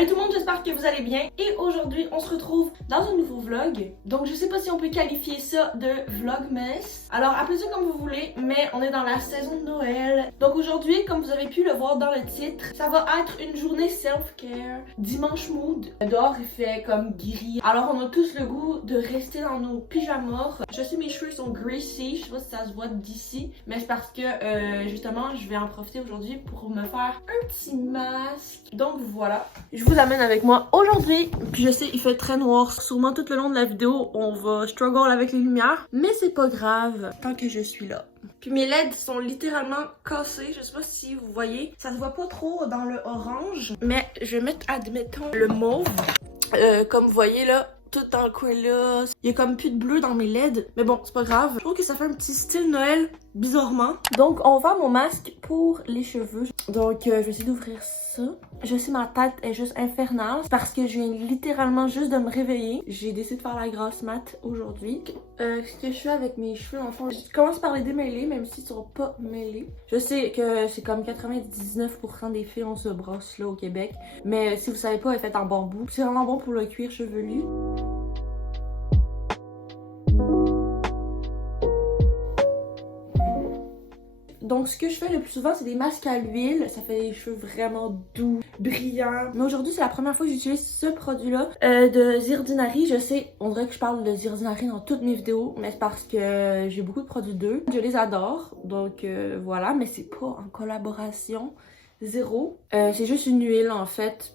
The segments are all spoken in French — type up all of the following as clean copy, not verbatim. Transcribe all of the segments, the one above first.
Salut tout le monde, j'espère que vous allez bien. Et aujourd'hui, on se retrouve dans un nouveau vlog. Donc je sais pas si on peut qualifier ça de vlogmas. Alors appelez ça comme vous voulez, mais on est dans la saison de Noël. Donc aujourd'hui, comme vous avez pu le voir dans le titre, ça va être une journée self-care, dimanche mood. Dehors il fait comme gris. Alors on a tous le goût de rester dans nos pyjamas. Je sais mes cheveux sont greasy, je sais pas si ça se voit d'ici, mais c'est parce que justement je vais en profiter aujourd'hui pour me faire un petit masque. Donc voilà, je vous amène avec moi aujourd'hui. Puis je sais il fait très noir, sûrement tout le long de la vidéo on va struggle avec les lumières, mais c'est pas grave tant que je suis là. Puis mes LED sont littéralement cassés, je sais pas si vous voyez, ça se voit pas trop dans le orange, mais je vais mettre admettons le mauve. Comme vous voyez là, tout dans le coin là, il y a comme plus de bleu dans mes LED, mais bon c'est pas grave. Je trouve que ça fait un petit style Noël bizarrement. Donc on va mon masque pour les cheveux. Donc je vais essayer d'ouvrir ça. Je sais ma tête est juste infernale parce que je viens littéralement juste de me réveiller. J'ai décidé de faire la grasse mat aujourd'hui. Ce que je fais avec mes cheveux en fond, je commence par les démêler même s'ils sont pas mêlés. Je sais que c'est comme 99% des filles ont ce brosse là au Québec, mais si vous savez pas, elle est faite en bambou. C'est vraiment bon pour le cuir chevelu. Donc ce que je fais le plus souvent c'est des masques à l'huile, ça fait des cheveux vraiment doux, brillants. Mais aujourd'hui c'est la première fois que j'utilise ce produit là de The Ordinary. Je sais, on dirait que je parle de The Ordinary dans toutes mes vidéos, mais c'est parce que j'ai beaucoup de produits d'eux. Je les adore, donc voilà, mais c'est pas en collaboration, zéro. C'est juste une huile en fait.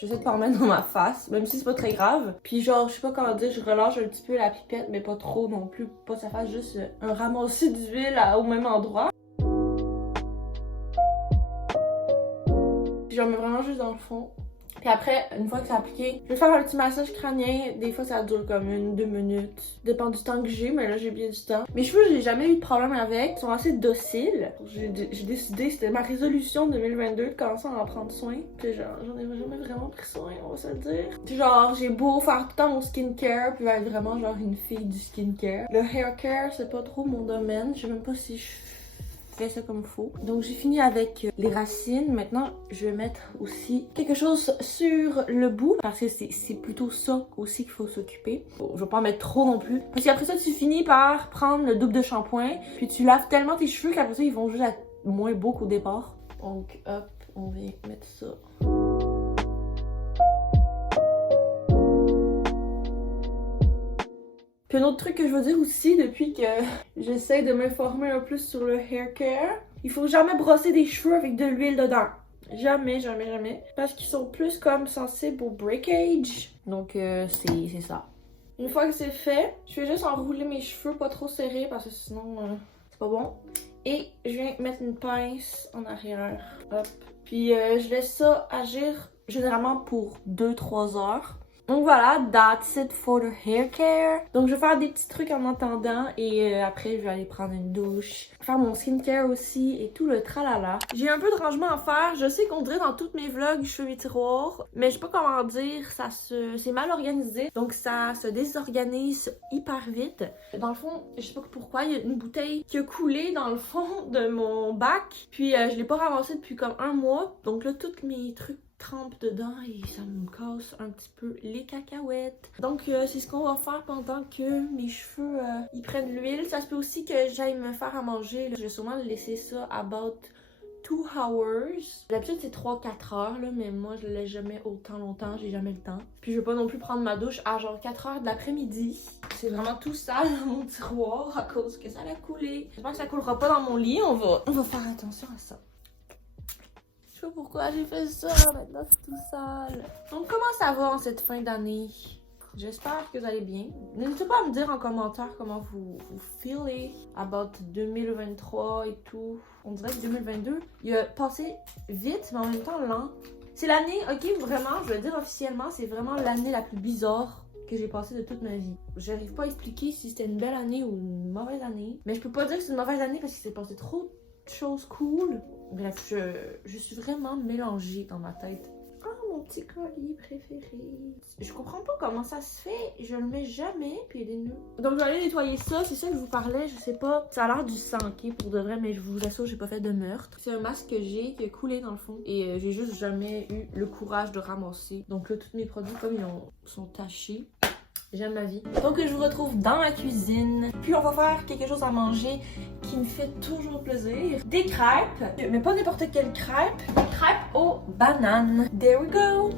J'essaie de pas en mettre dans ma face, même si c'est pas très grave. Puis genre, je sais pas comment dire, je relâche un petit peu la pipette, mais pas trop non plus. Pas que ça fasse juste un ramassis d'huile au même endroit. Puis j'en mets vraiment juste dans le fond. Puis après, une fois que c'est appliqué, je vais faire un petit massage crânien. Des fois, ça dure comme 1-2 minutes. Dépend du temps que j'ai, mais là, j'ai bien du temps. Mes cheveux, j'ai jamais eu de problème avec. Ils sont assez dociles. J'ai décidé, c'était ma résolution 2022 de commencer à en prendre soin. Puis genre, j'en ai jamais vraiment pris soin, on va se le dire. Puis genre, j'ai beau faire tout le temps mon skincare, puis être vraiment genre une fille du skincare. Le hair care, c'est pas trop mon domaine. Je sais même pas si je fais ça comme il faut. Donc j'ai fini avec les racines. Maintenant je vais mettre aussi quelque chose sur le bout parce que c'est plutôt ça aussi qu'il faut s'occuper. Bon, je vais pas en mettre trop non plus parce qu'après ça tu finis par prendre le double de shampoing puis tu laves tellement tes cheveux qu'après ça ils vont juste être moins beaux qu'au départ. Donc hop, on vient mettre ça. Puis un autre truc que je veux dire aussi, depuis que j'essaie de m'informer un peu sur le hair care, il faut jamais brosser des cheveux avec de l'huile dedans. Jamais, jamais, jamais. Parce qu'ils sont plus comme sensibles au breakage. Donc c'est ça. Une fois que c'est fait, je vais juste enrouler mes cheveux pas trop serrés parce que sinon c'est pas bon. Et je viens mettre une pince en arrière. Hop. Puis je laisse ça agir généralement pour 2-3 heures. Donc voilà, that's it for the hair care. Donc je vais faire des petits trucs en attendant et après je vais aller prendre une douche, faire mon skincare aussi et tout le tralala. J'ai un peu de rangement à faire. Je sais qu'on dirait dans tous mes vlogs je fais mes tiroirs, mais je sais pas comment dire, c'est mal organisé. Donc ça se désorganise hyper vite. Dans le fond, je sais pas pourquoi, il y a une bouteille qui a coulé dans le fond de mon bac. Puis je l'ai pas ramassée depuis comme 1 mois. Donc là, tous mes trucs trempe dedans et ça me casse un petit peu les cacahuètes. Donc c'est ce qu'on va faire pendant que mes cheveux ils prennent l'huile. Ça se peut aussi que j'aille me faire à manger. Je vais sûrement laisser ça about 2 hours. D'habitude c'est 3-4 heures là, mais moi je le laisse jamais autant longtemps, j'ai jamais le temps. Puis je vais pas non plus prendre ma douche à genre 4 heures de l'après-midi. C'est vraiment tout sale dans mon tiroir à cause que ça a coulé. J'espère que ça coulera pas dans mon lit, on va faire attention à ça. Je sais pas pourquoi j'ai fait ça, maintenant c'est tout sale. Donc comment ça va en cette fin d'année? J'espère que vous allez bien. N'hésitez pas à me dire en commentaire comment vous feelez about 2023 et tout. On dirait que 2022, il a passé vite mais en même temps lent. C'est l'année, ok vraiment, je veux dire officiellement, c'est vraiment l'année la plus bizarre que j'ai passée de toute ma vie. J'arrive pas à expliquer si c'était une belle année ou une mauvaise année. Mais je peux pas dire que c'est une mauvaise année parce qu'il s'est passé trop de choses cool. Bref, je suis vraiment mélangée dans ma tête. Oh mon petit colis préféré. Je comprends pas comment ça se fait. Je le mets jamais, puis il est nul. Donc, je vais aller nettoyer ça. C'est ça que je vous parlais. Je sais pas. Ça a l'air du sang, ok, pour de vrai, mais je vous assure, j'ai pas fait de meurtre. C'est un masque que j'ai qui a coulé dans le fond. Et j'ai juste jamais eu le courage de ramasser. Donc là, tous mes produits, comme ils sont tachés. J'aime ma vie. Donc je vous retrouve dans la cuisine. Puis on va faire quelque chose à manger qui me fait toujours plaisir. Des crêpes, mais pas n'importe quelle crêpe. Crêpes aux bananes. There we go!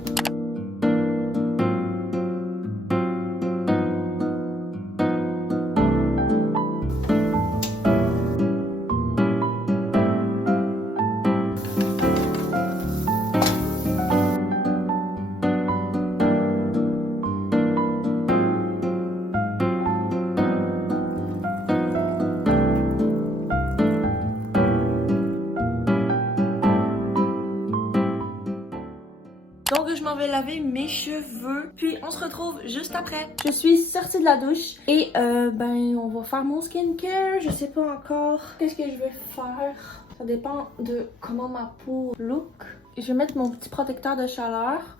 Donc je m'en vais laver mes cheveux, puis on se retrouve juste après. Je suis sortie de la douche et ben on va faire mon skincare. Je sais pas encore qu'est-ce que je vais faire. Ça dépend de comment ma peau look. Je vais mettre mon petit protecteur de chaleur,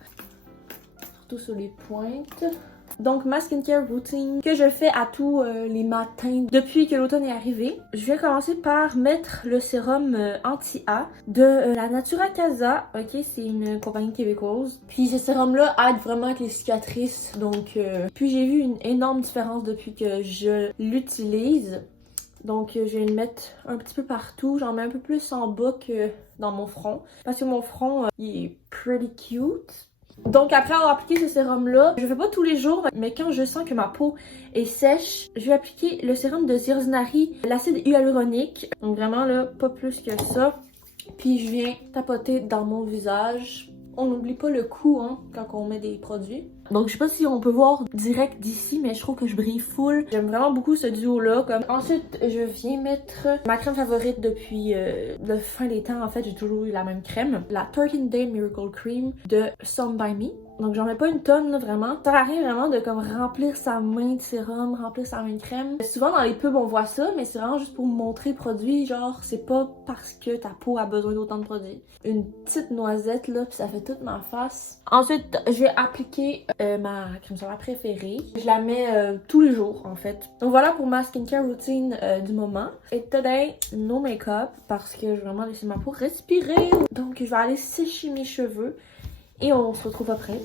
surtout sur les pointes. Donc ma skincare routine que je fais à tous les matins depuis que l'automne est arrivé. Je vais commencer par mettre le sérum anti-A de la Natura Casa. Ok, c'est une compagnie québécoise. Puis ce sérum-là aide vraiment avec les cicatrices. Donc puis j'ai vu une énorme différence depuis que je l'utilise. Donc je vais le mettre un petit peu partout. J'en mets un peu plus en bas que dans mon front. Parce que mon front, il est pretty cute. Donc après avoir appliqué ce sérum là, je le fais pas tous les jours, mais quand je sens que ma peau est sèche, je vais appliquer le sérum de Zirznari, l'acide hyaluronique. Donc vraiment là, pas plus que ça. Puis je viens tapoter dans mon visage. On n'oublie pas le cou hein, quand on met des produits. Donc je sais pas si on peut voir direct d'ici, mais je trouve que je brille full. J'aime vraiment beaucoup ce duo là. Ensuite je viens mettre ma crème favorite depuis la fin des temps. En fait j'ai toujours eu la même crème, la 13 Day Miracle Cream de Some By Me. Donc j'en mets pas une tonne là, vraiment. Ça sert à rien vraiment de comme remplir sa main de sérum, remplir sa main de crème. Souvent dans les pubs on voit ça, mais c'est vraiment juste pour montrer le produit. Genre c'est pas parce que ta peau a besoin d'autant de produits. Une petite noisette là, puis ça fait toute ma face. Ensuite je vais appliquer ma crème solaire préférée. Je la mets tous les jours en fait. Donc voilà pour ma skincare routine du moment. Et today, no make-up parce que je vais vraiment laisser ma peau respirer. Donc je vais aller sécher mes cheveux et on se retrouve après.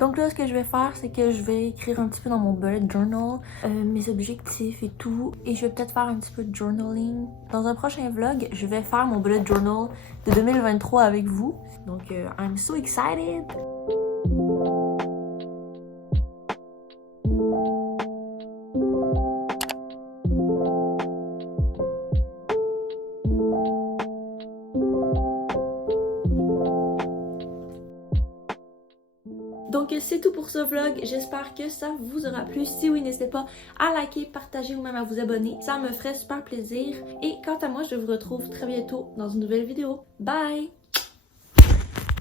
Donc là, ce que je vais faire, c'est que je vais écrire un petit peu dans mon bullet journal mes objectifs et tout. Et je vais peut-être faire un petit peu de journaling. Dans un prochain vlog, je vais faire mon bullet journal de 2023 avec vous. Donc, I'm so excited! Donc c'est tout pour ce vlog, j'espère que ça vous aura plu. Si oui, n'hésitez pas à liker, partager ou même à vous abonner, ça me ferait super plaisir. Et quant à moi, je vous retrouve très bientôt dans une nouvelle vidéo. Bye!